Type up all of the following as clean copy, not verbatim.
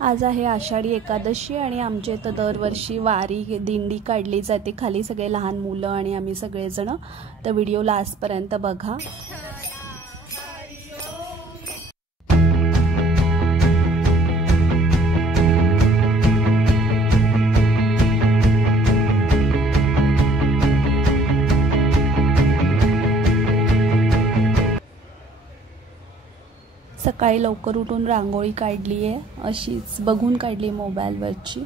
आज आहे आषाढी एकादशी आणि आमच्या इथं दरवर्षी वारी दिंडी काढली जाते। खाली सगळे लहान मुलं आणि आम्ही सगळेजण। तर व्हिडिओ लास्टपर्यंत बघा। सकाळी लवकर उठून रांगोळी काढली आहे, अशीच बघून काढली मोबाईलवरची।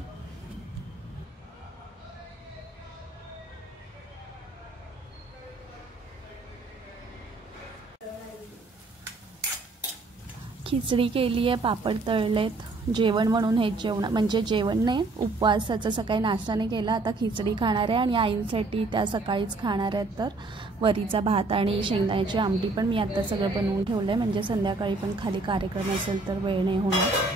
खिचडी केली आहे, पापड तळलेत। जेवण म्हणून हे जेवण म्हणजे जेवण नाही, उपवासाचा सकाळी नाश्ता नाही केला। आता खिचडी खाणार आहे आणि आईंसाठी त्या सकाळीच खाणार आहेत। तर वरीचा भात आणि शेंगदाण्याची आमटी पण मी आता सगळं बनवून ठेवलं आहे, म्हणजे संध्याकाळी पण खाली कार्यक्रम असेल तर वेळ नाही होणार।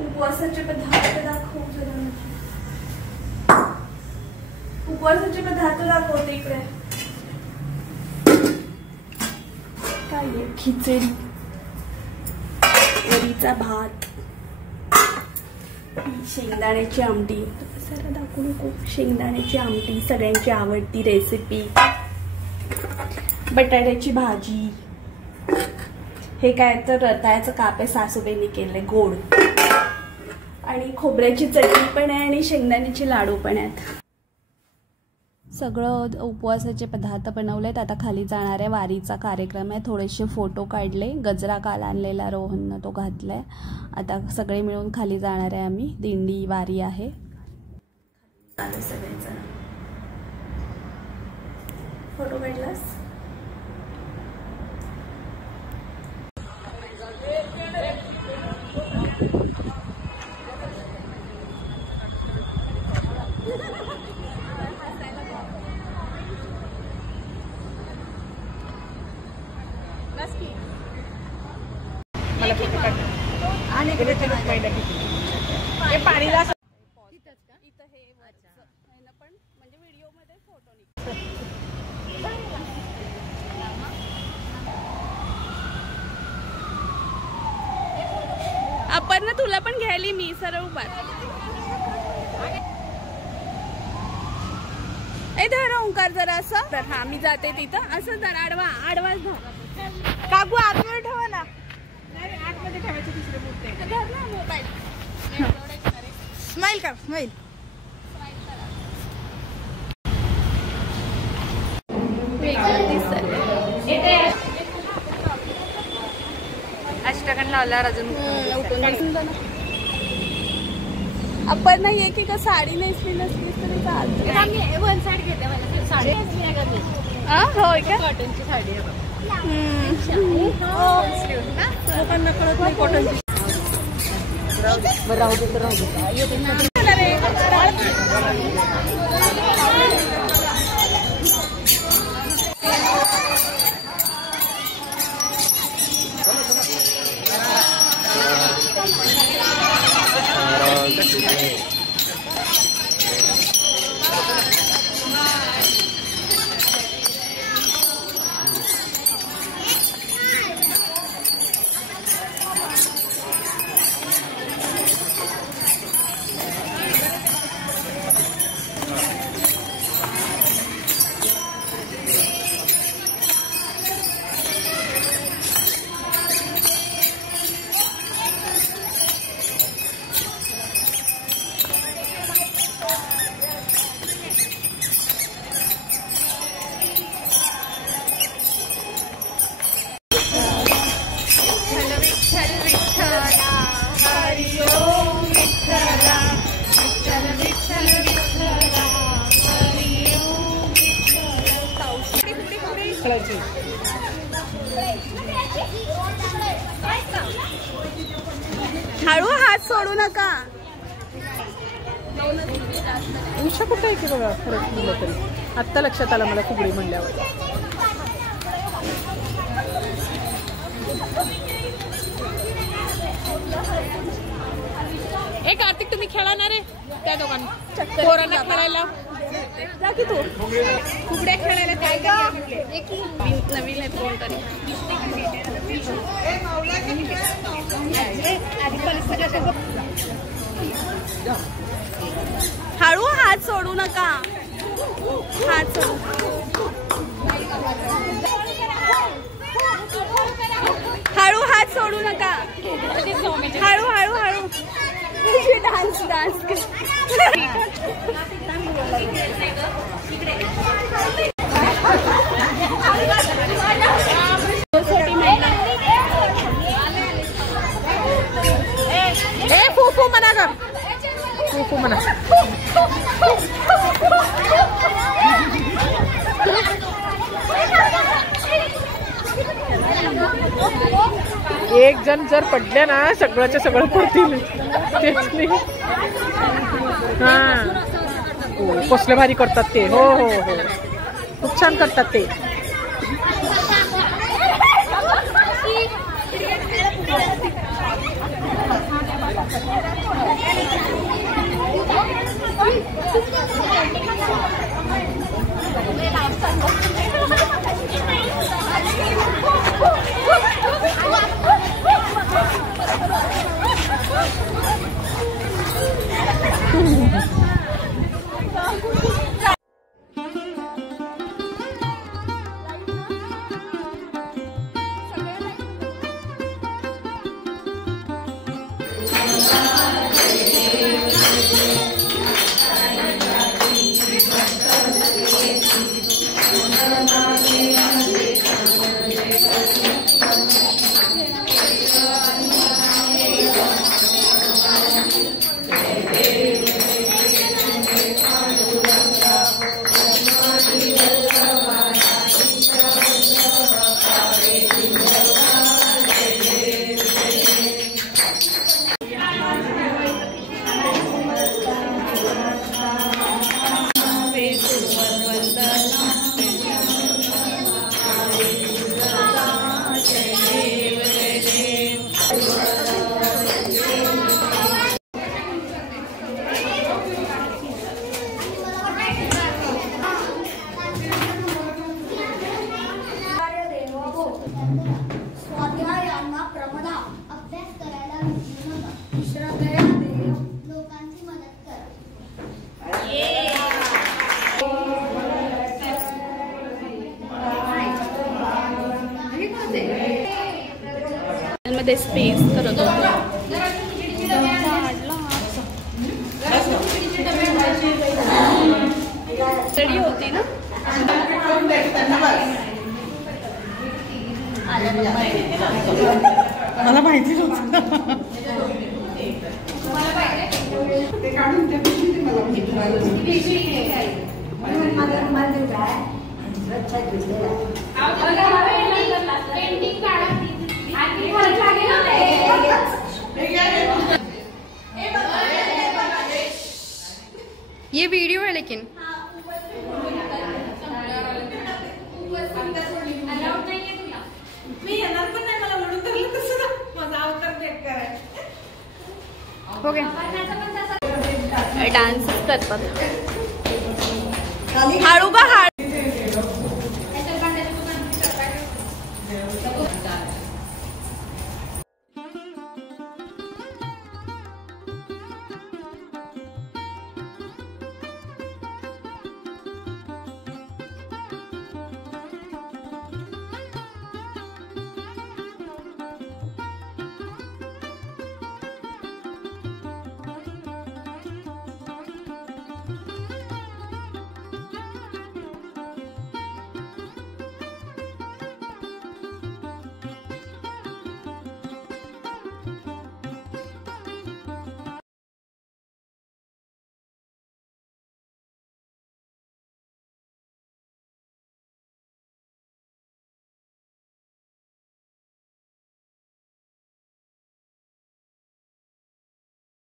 उपवासाचे पदार्थ दाखव जरा, उपवासाचे पदार्थ दाखवते इकडे। काय आहे? खिचडी, वरीचा भात, शेंगदाण्याची आमटी। जरा दाखवू नको? शेंगदाण्याची आमटी सगळ्यांची आवडती रेसिपी, बटाट्याची भाजी, हे काय तर रताळ्याचं काप आहे, सासूबाईंनी केले गोड, आणि खोबऱ्याची चटणी पण आहे आणि शेंगदाण्याचे लाडू पण आहेत। सगळं उपवासाचे पदार्थ बनवलेत। आता खाली जाणार आहे, वारीचा कार्यक्रम आहे। थोडेसे फोटो काढले, गजरा काल आणलेला रोहननं तो घातलाय। आता सगळे मिळून खाली जाणार आहे आम्ही, दिंडी वारी आहे। सगळेजण फोटो काढलास? मला फोटो काढ आणि इकडे ते पहिला किती हे पाणीला इथंच का? इथं हे आहे ना, पण म्हणजे व्हिडिओ मध्ये फोटो निघतो। आपण ना तुला पण घ्यायली मी सरळ उभा। ए धर ओंकार जरा असं तर, हा मी जाते तिथं असं धर, आडवा आडवाच धर। काकू आतमध्ये ठेवा ना, आतमध्ये ठेवायचे दुसरे मुद्दे धर ना मोबाईल। स्माइल कर, स्माइल। अष्टगण लावल्यावर अजून आपण नाही आहे की का साडी नेसली नसली तरी चालते। वन साइड घेते मला साडी होय का? कॉटनची साडी आहे लोकांना कळत नाही कॉटनची। राहू दे हळू हात सोडू नका। उंच कुठे आहे की बघा, फरक दिलं तरी आत्ता लक्षात आलं मला फुगडी म्हणल्यावर। ए कार्तिक तुम्ही खेळणार आहे त्या दोघांना पोरांना खेळायला जा की तू फुगड्या खेळायला काय नवीन आहे कोणतरी हळू हात सोडू नका हात सोडू हळू हात सोडू नका हळू हळू हळू डान्स डान्स फू म्हणा ग फू म्हणा एक जण जर पडले ना सगळ्याच्या सगळं पडतील हा कसले भारी करतात ते हो हो हो खूप छान करतात ते मध्ये स्पेस करत तरी होती ना मला माहिती नव्हतं ये वीडियो है लेकिन ओके डान्स करतात हळू का हळू